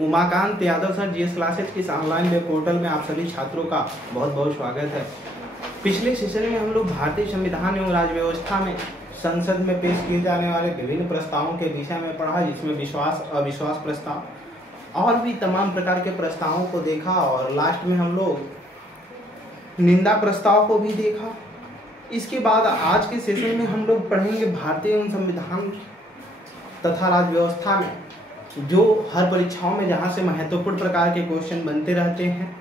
Umakant Yadav sir, GS classes की online web portal में आप सभी छात्रों का बहुत बहुत स्वागत है। पिछले सेशन में हम लोग भारतीय संविधान एवं राज्य व्यवस्था में संसद में पेश किए जाने वाले विभिन्न प्रस्तावों के विषय में पढ़ा, जिसमें विश्वास अविश्वास प्रस्ताव और भी तमाम प्रकार के प्रस्तावों को देखा और लास्ट में हम लोग निंदा प्रस्ताव को भी देखा। इसके बाद आज के सेशन में हम लोग पढ़ेंगे भारतीय संविधान तथा राज्य व्यवस्था में जो हर परीक्षाओं में जहाँ से महत्वपूर्ण प्रकार के क्वेश्चन बनते रहते हैं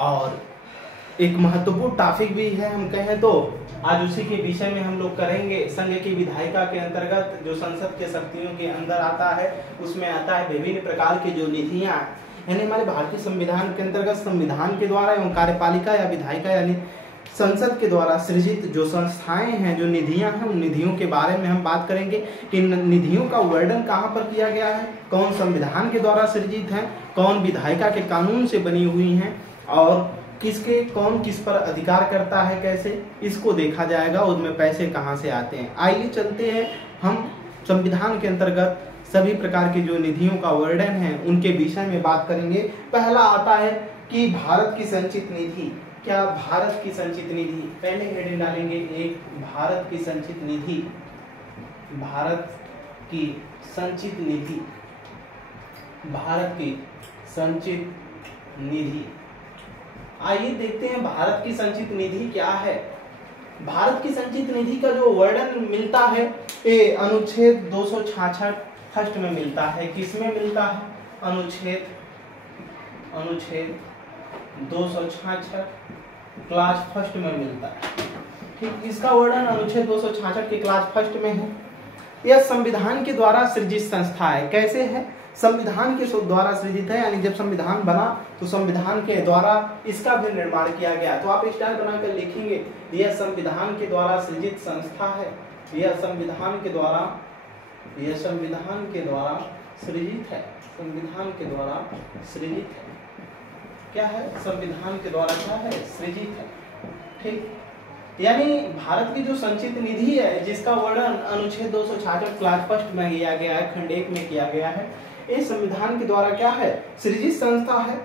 और एक महत्वपूर्ण टॉपिक भी है, हम कहें तो आज उसी के विषय में हम लोग करेंगे। संघ की विधायिका के अंतर्गत जो संसद के शक्तियों के अंदर आता है, उसमें आता है विभिन्न प्रकार की जो निधियाँ, यानी हमारे भारतीय संविधान के अंतर्गत संविधान के द्वारा एवं कार्यपालिका या विधायिका यानी संसद के द्वारा सृजित जो संस्थाएं हैं, जो निधियां हैं, उन निधियों के बारे में हम बात करेंगे कि निधियों का वर्णन कहां पर किया गया है, कौन संविधान के द्वारा सृजित है, कौन विधायिका के कानून से बनी हुई हैं और किसके कौन किस पर अधिकार करता है, कैसे इसको देखा जाएगा, उसमें पैसे कहां से आते हैं। आइए चलते हैं, हम संविधान के अंतर्गत सभी प्रकार की जो निधियों का वर्णन है उनके विषय में बात करेंगे। पहला आता है कि भारत की संचित निधि। क्या भारत की संचित निधि, पहले हेडिंग डालेंगे एक, भारत की संचित निधि, भारत की संचित निधि, भारत की संचित निधि। आइए देखते हैं भारत की संचित निधि क्या है। भारत की संचित निधि का जो वर्णन मिलता है ये अनुच्छेद 266 फर्स्ट में मिलता है। किसमें मिलता है? अनुच्छेद 266 क्लास फर्स्ट में मिलता है। ठीक, इसका वर्णन अनुच्छेद 266 के क्लास फर्स्ट में है। यह संविधान के द्वारा सृजित संस्था है। कैसे है? संविधान के द्वारा सृजित है, यानी जब संविधान बना तो संविधान के द्वारा इसका भी निर्माण किया गया। तो आप स्टार बनाकर लिखेंगे यह संविधान के द्वारा सृजित संस्था है, यह संविधान के द्वारा सृजित है, संविधान के द्वारा सृजित है। क्या है? संविधान के द्वारा क्या है? सृजित है। ठीक, यानी भारत की जो संचित निधि है जिसका वर्णन अनुच्छेद 266 क्लास फर्स्ट में किया गया है, खंड 1 में किया गया है, ये संविधान के द्वारा क्या है? सृजित संस्था है।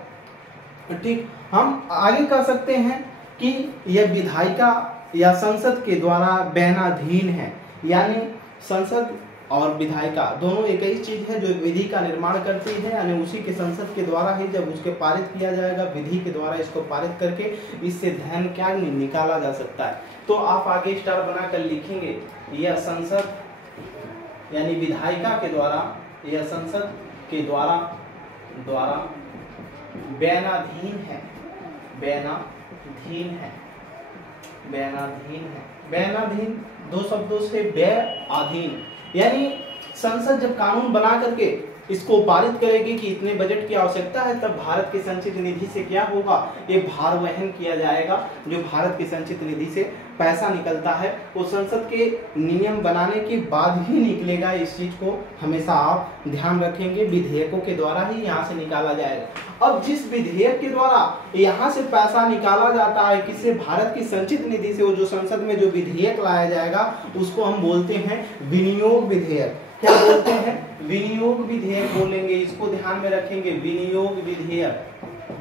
ठीक, हम आगे कह सकते हैं कि यह विधायिका या संसद के द्वारा बैनाधीन है, यानी संसद और विधायिका दोनों एक ही चीज है जो विधि का निर्माण करती है, यानी उसी के संसद के द्वारा ही जब उसके पारित किया जाएगा, विधि के द्वारा इसको पारित करके इससे धन क्या निकाला जा सकता है। तो आप आगे स्टार बनाकर लिखेंगे यह संसद यानी विधायिका के द्वारा, यह संसद के द्वारा बैनाधीन है, बैनाधीन है, बैनाधीन है। बैनाधीन दो शब्दों से बै अधीन, यानी संसद जब कानून बना करके इसको पारित करेगी कि इतने बजट की आवश्यकता है, तब भारत की संचित निधि से क्या होगा? ये भार वहन किया जाएगा। जो भारत की संचित निधि से पैसा निकलता है वो संसद के नियम बनाने के बाद ही निकलेगा। इस चीज को हमेशा आप ध्यान रखेंगे, विधेयकों के द्वारा ही यहाँ से निकाला जाएगा। अब जिस विधेयक के द्वारा यहाँ से पैसा निकाला जाता है, किससे? भारत की संचित निधि से, वो जो संसद में जो विधेयक लाया जाएगा उसको हम बोलते हैं विनियोग विधेयक। क्या बोलते हैं? विनियोग विधेयक बोलेंगे, इसको ध्यान में रखेंगे। विनियोग विधेयक,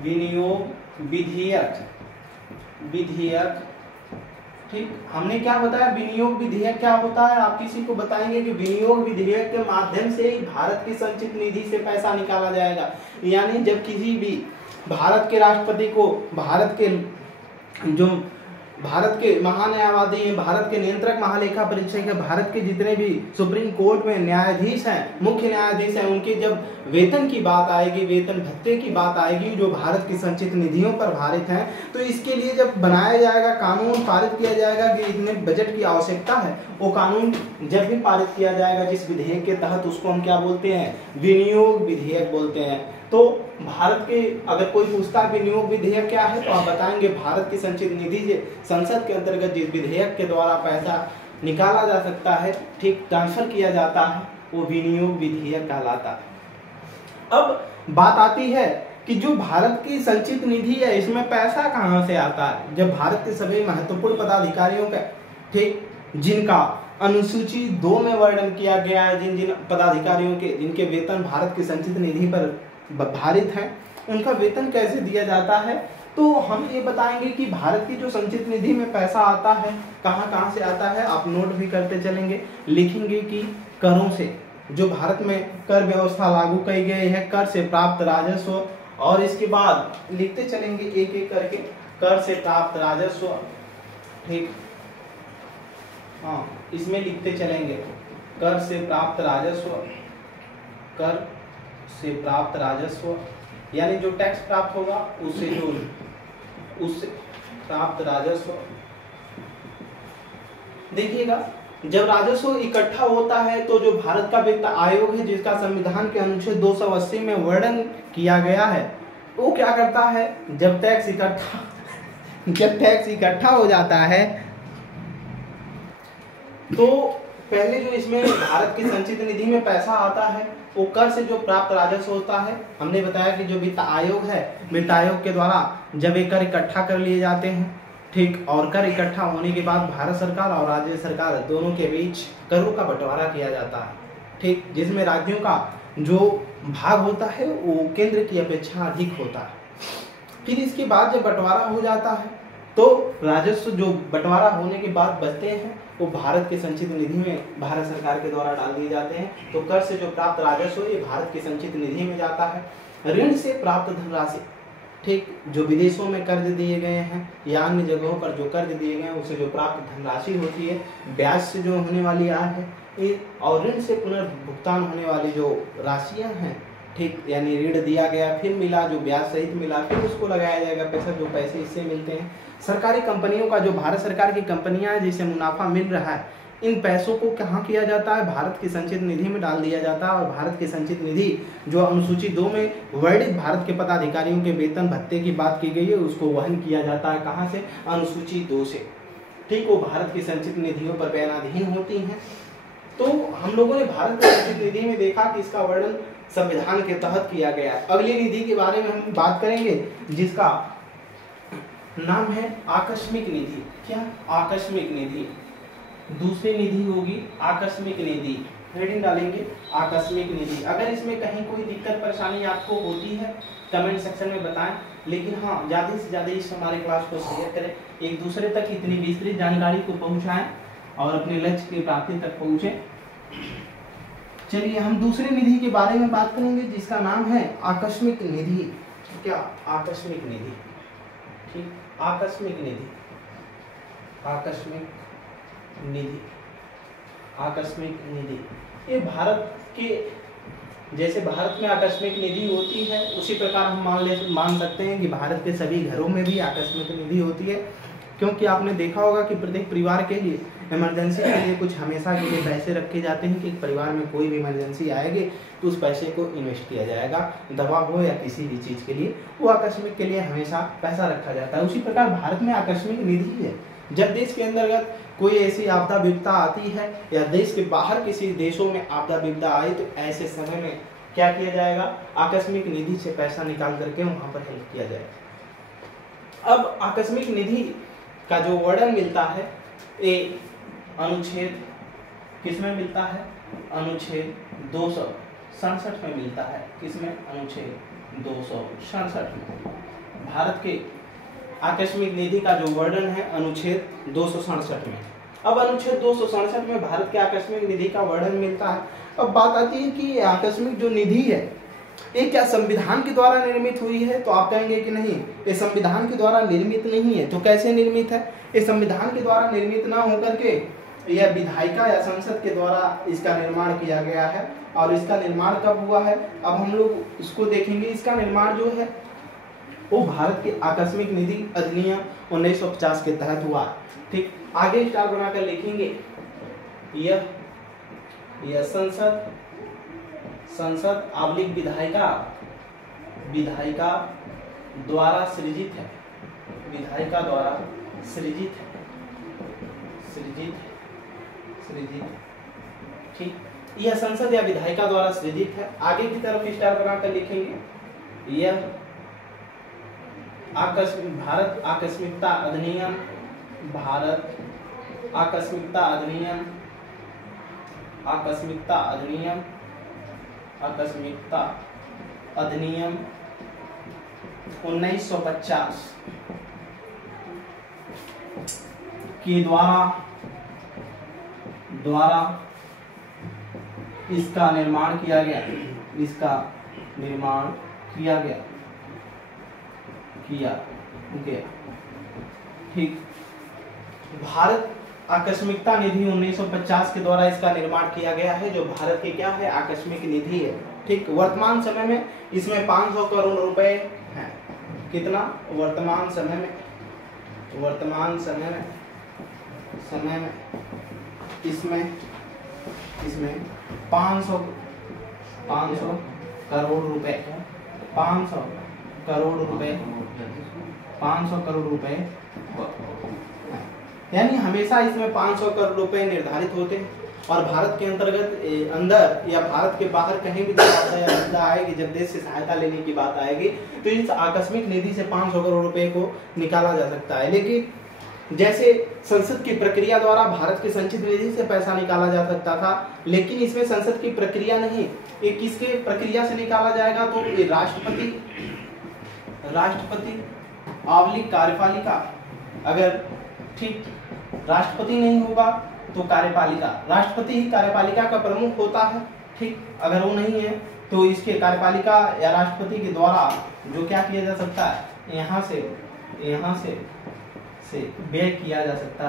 विनियोग विधेयक, विधेयक। ठीक, हमने क्या बताया? विनियोग विधेयक क्या होता है? आप किसी को बताएंगे कि विनियोग विधेयक के माध्यम से ही भारत की संचित निधि से पैसा निकाला जाएगा। यानी जब किसी भी भारत के राष्ट्रपति को, भारत के महान्यायवादी हैं, भारत के नियंत्रक महालेखा परीक्षक हैं, भारत के जितने भी सुप्रीम कोर्ट में न्यायाधीश हैं, मुख्य न्यायाधीश हैं, उनके जब वेतन की बात आएगी, वेतन भत्ते की बात आएगी जो भारत की संचित निधियों पर भारित हैं, तो इसके लिए जब बनाया जाएगा कानून, पारित किया जाएगा कि इतने बजट की आवश्यकता है, वो कानून जब भी पारित किया जाएगा जिस विधेयक के तहत, उसको हम क्या बोलते हैं? विनियोग विधेयक बोलते हैं। तो भारत के अगर कोई पूछता है विनियोग विधेयक क्या है, तो आप बताएंगे भारत की संचित निधि से संसद के अंतर्गत जिस विधेयक के द्वारा पैसा निकाला जा सकता है, ठीक, ट्रांसफर किया जाता है, वो विनियोग विधेयक कहलाता है। अब बात आती है कि जो भारत की संचित निधि है इसमें पैसा कहाँ से आता है? जब भारत के सभी महत्वपूर्ण पदाधिकारियों का, ठीक, जिनका अनुसूची 2 में वर्णन किया गया है जिन जिन पदाधिकारियों के जिनके वेतन भारत की संचित निधि पर भारित हैं, उनका वेतन कैसे दिया जाता है। तो हम ये बताएंगे कि भारत की जो संचित निधि में पैसा आता है कहाँ कहाँ से आता है, आप नोट भी करते चलेंगे। लिखेंगे कि करों से, जो भारत में कर व्यवस्था लागू की गई है, कर से प्राप्त राजस्व, और इसके बाद लिखते चलेंगे एक एक करके, कर से प्राप्त राजस्व, ठीक, हाँ इसमें लिखते चलेंगे कर से प्राप्त राजस्व, कर से प्राप्त राजस्व यानी जो टैक्स प्राप्त होगा उससे प्राप्त राजस्व। देखिएगा, जब राजस्व इकट्ठा होता है तो जो भारत का वित्त आयोग है, जिसका संविधान के अनुच्छेद 280 में वर्णन किया गया है, वो क्या करता है, जब टैक्स इकट्ठा हो जाता है तो पहले जो इसमें भारत की संचित निधि में पैसा आता है वो कर से जो प्राप्त राजस्व होता है। हमने बताया कि जो वित्त आयोग है, वित्त आयोग के द्वारा जब ये कर इकट्ठा कर लिए जाते हैं, ठीक, और कर इकट्ठा होने के बाद भारत सरकार और राज्य सरकार दोनों के बीच करों का बंटवारा किया जाता है, ठीक, जिसमें राज्यों का जो भाग होता है वो केंद्र की अपेक्षा अधिक होता है। फिर इसके बाद जब बंटवारा हो जाता है तो राजस्व जो बंटवारा होने के बाद बचते हैं वो भारत के संचित निधि में भारत सरकार के द्वारा डाल दिए जाते हैं। तो कर से जो प्राप्त राजस्व ये भारत की संचित निधि में जाता है। ऋण से प्राप्त धनराशि, ठीक, जो विदेशों में कर्ज दिए गए हैं या अन्य जगहों पर जो कर्ज दिए गए हैं उसे जो प्राप्त धनराशि होती है, ब्याज से जो होने वाली आय है, और ऋण से पुनर्भुगतान होने वाली जो राशियां हैं, ठीक, यानी ऋण दिया गया फिर मिला, जो ब्याज सहित मिला फिर उसको लगाया जाएगा पैसा, जो पैसे इससे मिलते हैं। सरकारी कंपनियों का, जो भारत सरकार की कंपनियां हैं जिसे मुनाफा मिल रहा है, इन पैसों को कहाँ किया जाता है, भारत की संचित निधि में डाल दिया जाता है। और भारत की संचित निधि जो अनुसूची 2 में वर्णित भारत के पदाधिकारियों के वेतन भत्ते की बात की गई है उसको वहन किया जाता है, कहाँ से, अनुसूची 2 से, ठीक, वो भारत की संचित निधियों पर बयानाधीन होती हैं। तो हम लोगों ने भारत की संचित निधि में देखा कि इसका वर्णन संविधान के तहत किया गया है। अगली निधि के बारे में हम बात करेंगे जिसका नाम है आकस्मिक निधि। क्या, आकस्मिक निधि। दूसरी निधि होगी आकस्मिक निधि, हेडिंग डालेंगे आकस्मिक निधि। अगर इसमें कहीं कोई दिक्कत परेशानी आपको होती है कमेंट सेक्शन में बताएं, लेकिन हाँ ज़्यादा से ज़्यादा इस हमारे क्लास को शेयर करें, एक दूसरे तक इतनी विस्तृत जानकारी को पहुँचाएं और अपने लक्ष्य की प्राप्ति तक पहुँचें। चलिए हम दूसरी निधि के बारे में बात करेंगे जिसका नाम है आकस्मिक निधि। क्या, आकस्मिक निधि, ठीक, आकस्मिक निधि, आकस्मिक निधि, आकस्मिक निधि। ये भारत के, जैसे भारत में आकस्मिक निधि होती है उसी प्रकार हम मान सकते हैं कि भारत के सभी घरों में भी आकस्मिक निधि होती है, क्योंकि आपने देखा होगा कि प्रत्येक परिवार के लिए इमरजेंसी के लिए कुछ हमेशा के लिए पैसे रखे जाते हैं कि परिवार में कोई भी इमरजेंसी आएगी तो उस पैसे को इन्वेस्ट किया जाएगा, दवा हो या किसी भी चीज़ के लिए, वो आकस्मिक के लिए हमेशा पैसा रखा जाता है। उसी प्रकार भारत में आकस्मिक निधि है। जब देश के अंतर्गत कोई ऐसी आपदा विपदा आती है या देश के बाहर किसी देशों में आपदा विपदा आई तो ऐसे समय में क्या किया जाएगा, आकस्मिक निधि से पैसा निकाल करके वहाँ पर हेल्प किया जाएगा। अब आकस्मिक निधि का जो वर्णन मिलता है ये अनुच्छेद किसमें मिलता है, अनुच्छेद 267 में मिलता है। किसमें, अनुच्छेद 267 में भारत के आकस्मिक निधि का जो वर्णन है अनुच्छेद 267 में। अब अनुच्छेद 267 में भारत के आकस्मिक निधि का वर्णन मिलता है। अब बात आती है कि आकस्मिक जो निधि है ये क्या संविधान के द्वारा निर्मित हुई है, तो आप कहेंगे कि नहीं, ये संविधान के द्वारा निर्मित नहीं है। तो कैसे निर्मित है, ये संविधान के द्वारा निर्मित ना होकर के यह विधायिका या संसद के द्वारा इसका निर्माण किया गया है। और इसका निर्माण कब हुआ है, अब हम लोग इसको देखेंगे। इसका निर्माण जो है वो भारत के आकस्मिक निधि अधिनियम 1950 के तहत हुआ। ठीक, आगे स्टार बनाकर लिखेंगे यह संसद आबलिक विधायिका द्वारा सृजित है, विधायिका द्वारा सृजित है। ठीक, यह संसद या विधायिका द्वारा सृजित है। आगे की तरफ स्टार बनाकर लिखेंगे यह भारत आकस्मिकता अधिनियम आकस्मिकता अधिनियम, आकस्मिकता अधिनियम 1950 के द्वारा इसका निर्माण किया गया, इसका निर्माण किया गया ठीक। भारत आकस्मिकता निधि 1950 के द्वारा इसका निर्माण किया गया है, जो भारत की क्या है, आकस्मिक निधि है ठीक। वर्तमान समय में इसमें 500 करोड़ रुपए हैं। कितना वर्तमान समय में इसमें 500 करोड़ रुपए 500 करोड़ रुपए यानी हमेशा इसमें 500 करोड़ रुपए निर्धारित होते हैं। और भारत के अंदर या भारत के बाहर कहीं भी मुद्दा आएगी, जब देश से सहायता लेने की बात आएगी, तो इस आकस्मिक निधि से 500 करोड़ रुपए को निकाला जा सकता है। लेकिन जैसे संसद की प्रक्रिया द्वारा भारत की संचित निधि से पैसा निकाला जा सकता था, लेकिन इसमें संसद की प्रक्रिया नहीं, ये किसके प्रक्रिया से निकाला जाएगा, तो ये राष्ट्रपति आवलिक कार्यपालिका, अगर ठीक राष्ट्रपति नहीं होगा तो कार्यपालिका, राष्ट्रपति ही कार्यपालिका का प्रमुख होता है ठीक। अगर वो नहीं है तो इसके कार्यपालिका या राष्ट्रपति के द्वारा जो क्या किया जा सकता है, यहाँ से व्यय किया जा सकता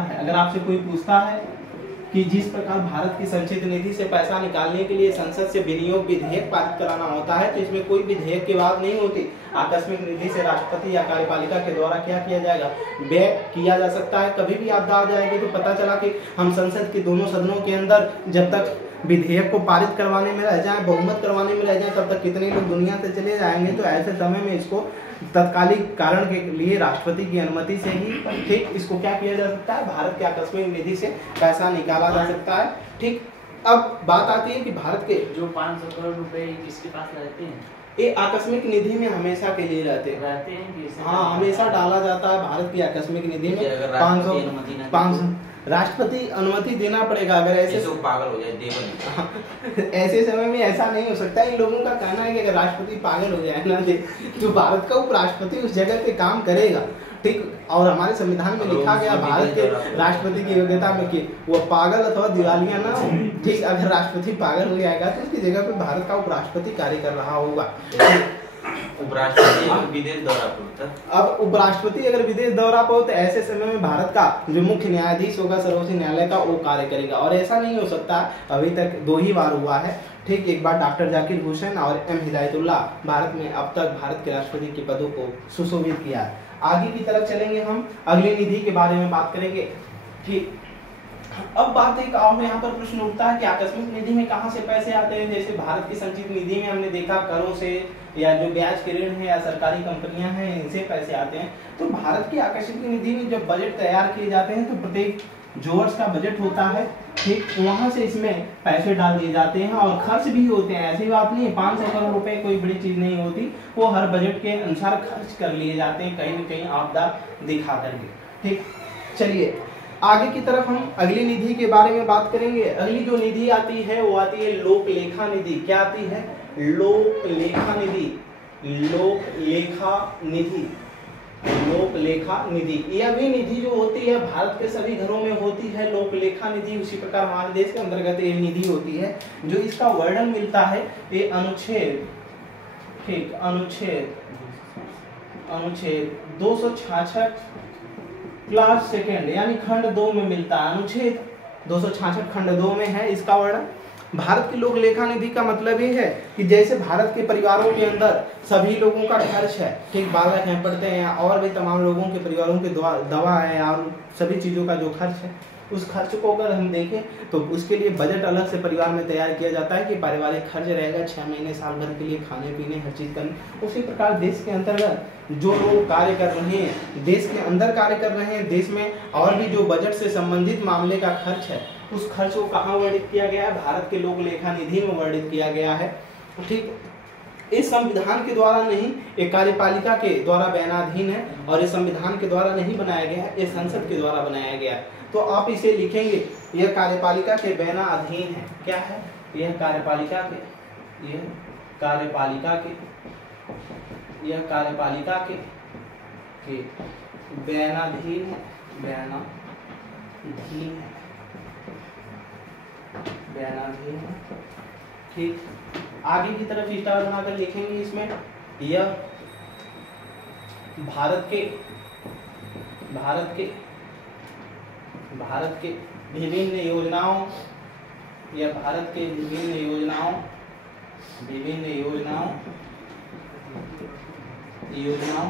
है। अगर आपसे कोई पूछता है कि जिस प्रकार भारत की संचित निधि से पैसा निकालने के लिए संसद से विनियोग विधेयक पारित कराना होता है, तो इसमें कोई विधेयक की बात नहीं होती। आकस्मिक निधि से राष्ट्रपति या कार्यपालिका के द्वारा क्या किया जाएगा, व्यय किया जा सकता है। कभी भी आपदा आ जाएगी तो पता चला कि हम संसद के दोनों सदनों के अंदर जब तक विधेयक को पारित करवाने में रह जाए, बहुमत करवाने में रह जाए, तब तक कितने लोग दुनिया से चले जाएंगे। तो ऐसे समय में इसको तत्कालिक कारण के लिए राष्ट्रपति की अनुमति से ही ठीक इसको क्या किया जा सकता है, भारत के आकस्मिक निधि से पैसा निकाला जा सकता है ठीक। अब बात आती है कि भारत के जो 500 करोड़ रुपए किसके पास रहते हैं, ये आकस्मिक निधि में हमेशा के लिए रहते हैं। हाँ, हमेशा डाला जाता है भारत की आकस्मिक निधि में 500 राष्ट्रपति अनुमति देना पड़ेगा। अगर ऐसे पागल हो जाए ऐसे समय में ऐसा नहीं हो सकता। इन लोगों का कहना है कि अगर राष्ट्रपति पागल हो जाए ना तो भारत का उपराष्ट्रपति उस जगह पे काम करेगा ठीक। और हमारे संविधान में लिखा गया भारत के राष्ट्रपति की योग्यता में कि वो पागल अथवा दिवालिया ना हो ठीक। अगर राष्ट्रपति पागल हो जाएगा तो उसकी जगह पे भारत का उपराष्ट्रपति कार्य कर रहा होगा। उपराष्ट्रपति विदेश दौरा पर, अब उपराष्ट्रपति अगर विदेश दौरा पर हो तो ऐसे समय में भारत का जो मुख्य न्यायाधीश होगा सर्वोच्च न्यायालय का, वो कार्य करेगा। और ऐसा नहीं हो सकता, अभी तक 2 ही बार हुआ है ठीक। एक बार डॉक्टर जाकिर हुसैन और एम हिदायतुल्लाह भारत में अब तक भारत के राष्ट्रपति के पदों को सुशोभित किया है। आगे की तरफ चलेंगे, हम अगली निधि के बारे में बात करेंगे कि अब बात एक और यहाँ पर प्रश्न उठता है कि आकस्मिक निधि में कहाँ से पैसे आते हैं। जैसे भारत की संचित निधि में हमने देखा करों से या जो ब्याज के ऋण है या सरकारी कंपनियां हैं, इनसे पैसे आते हैं। तो भारत की आकस्मिक निधि में जब बजट तैयार किए जाते हैं तो प्रत्येक जो वर्ष का बजट होता है ठीक, वहां से इसमें पैसे डाल दिए जाते हैं और खर्च भी होते हैं। ऐसी बात नहीं है 500 करोड़ रुपए कोई बड़ी चीज नहीं होती, वो हर बजट के अनुसार खर्च कर लिए जाते हैं कहीं न कहीं आपदा दिखा करके ठीक। चलिए आगे की तरफ हम अगली निधि के बारे में बात करेंगे। अगली जो निधि आती है वो आती है लोक लेखा निधि। क्या आती है, लोक लेखा निधि। लोक लेखा निधि यह भी निधि जो होती है भारत के सभी घरों में होती है लोक लेखा निधि। उसी प्रकार हमारे देश के अंतर्गत ये निधि होती है। जो इसका वर्णन मिलता है ये अनुच्छेद 266 क्लास सेकेंड यानी खंड 2 में मिलता है। अनुच्छेद 266 खंड 2 में है इसका वर्णन। भारत की लोक लेखा निधि का मतलब ये है कि जैसे भारत के परिवारों के अंदर सभी लोगों का खर्च है ठीक, बालक हैं पढ़ते हैं और भी तमाम लोगों के परिवारों के दवा है और सभी चीज़ों का जो खर्च है, उस खर्च को अगर हम देखें तो उसके लिए बजट अलग से परिवार में तैयार किया जाता है कि पारिवारिक खर्च रहेगा 6 महीने साल भर के लिए खाने पीने हर चीज़ करने। उसी प्रकार देश के अंतर्गत जो लोग कार्य कर रहे हैं, देश के अंदर कार्य कर रहे हैं, देश में और भी जो बजट से संबंधित मामले का खर्च है, उस खर्च को कहाँ वर्णित किया गया है, भारत के लोक लेखा निधि में वर्णित किया गया है ठीक। इस संविधान के द्वारा नहीं, ये कार्यपालिका के द्वारा बयानाधीन है और इस संविधान के द्वारा नहीं बनाया गया है, ये संसद के द्वारा बनाया गया है। तो आप इसे लिखेंगे, यह कार्यपालिका के बयानाधीन है। क्या है? यह कार्यपालिका के, यह कार्यपालिका के, यह कार्यपालिका के बयानाधीन है, बयानाधीन है, बयानाधीन है। ठीक, आगे की तरफ स्टार बनाकर लिखेंगे इसमें, यह भारत के विभिन्न योजनाओं, यह भारत के विभिन्न योजनाओं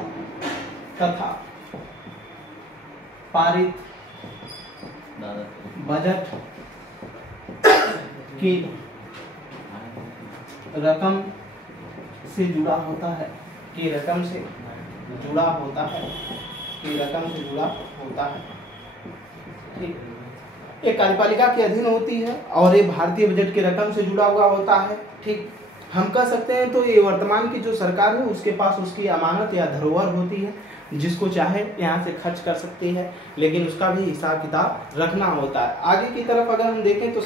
तथा पारित बजट की रकम से जुड़ा होता है, कि रकम से जुड़ा होता है, कि रकम से जुड़ा होता है। ठीक, ये कार्यपालिका के अधीन होती है और ये भारतीय बजट की रकम से जुड़ा हुआ होता है। ठीक, हम कह सकते हैं तो ये वर्तमान की जो सरकार है उसके पास उसकी अमानत या धरोहर होती है, जिसको चाहे यहाँ से खर्च कर सकती है, लेकिन उसका भी हिसाब किताब रखना होता है। आगे की तरफ अगर हम देखें तो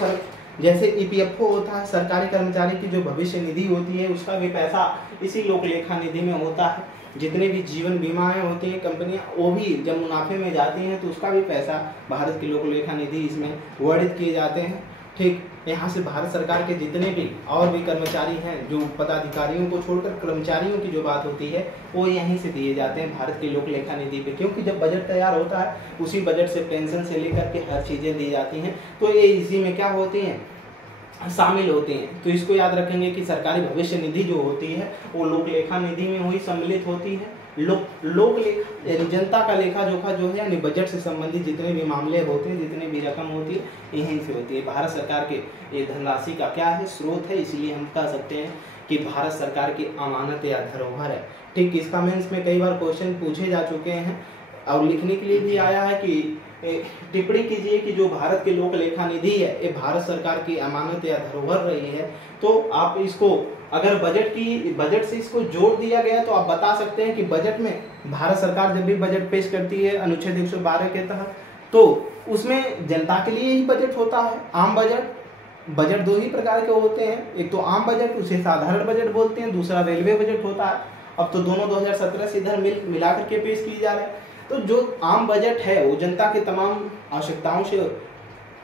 जैसे ईपीएफओ होता है, सरकारी कर्मचारी की जो भविष्य निधि होती है, उसका भी पैसा इसी लोक लेखा निधि में होता है। जितने भी जीवन बीमाएं होती हैं कंपनियां, वो भी जब मुनाफे में जाती हैं तो उसका भी पैसा भारत की लोक लेखा निधि इसमें वर्णित किए जाते हैं। ठीक, यहाँ से भारत सरकार के जितने भी और भी कर्मचारी हैं, जो पदाधिकारियों को छोड़कर कर्मचारियों की जो बात होती है वो यहीं से दिए जाते हैं भारत की लोक लेखा निधि पे, क्योंकि जब बजट तैयार होता है उसी बजट से पेंशन से लेकर के हर चीज़ें दी जाती हैं, तो ये इसी में क्या होती हैं, शामिल होती हैं। तो इसको याद रखेंगे कि सरकारी भविष्य निधि जो होती है वो लोक लेखा निधि में ही सम्मिलित होती है। लोक लेखा यानी जनता का लेखा जोखा जो है, यानी बजट से संबंधित जितने भी मामले होते हैं, जितने भी रकम होती है, यहीं से होती है। भारत सरकार के ये धनराशि का क्या है, स्रोत है, इसलिए हम कह सकते हैं कि भारत सरकार की अमानत या धरोहर है। ठीक, इसका मेंस में कई बार क्वेश्चन पूछे जा चुके हैं और लिखने के लिए भी आया है कि टिप्पणी कीजिए कि जो भारत के लोक लेखा निधि है ये भारत सरकार की अमानत या धरोहर रही है। तो आप इसको अगर बजट से इसको जोड़ दिया गया तो आप बता सकते हैं कि बजट में भारत सरकार जब भी बजट पेश करती है अनुच्छेद 112 के तहत, तो उसमें जनता के लिए ही बजट होता है। आम बजट दो ही प्रकार के होते हैं, एक तो आम बजट, उसे साधारण बजट बोलते हैं, दूसरा रेलवे बजट होता है। अब तो दोनों 2017 से इधर मिला करके पेश किए जा रहे हैं। तो जो आम बजट है वो जनता के तमाम आवश्यकताओं से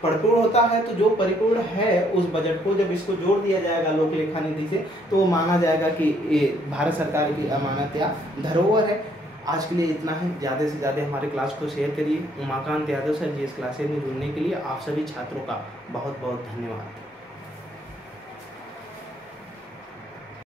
परिपूर्ण होता है, तो जो परिपूर्ण है उस बजट को जब इसको जोड़ दिया जाएगा लोक लेखा निधि से, तो वो माना जाएगा कि ये भारत सरकार की अमानत या धरोहर है। आज के लिए इतना ही। ज़्यादा से ज़्यादा हमारे क्लास को शेयर करिए। Umakant Yadav sir GS classes में जुड़ने के लिए आप सभी छात्रों का बहुत बहुत धन्यवाद।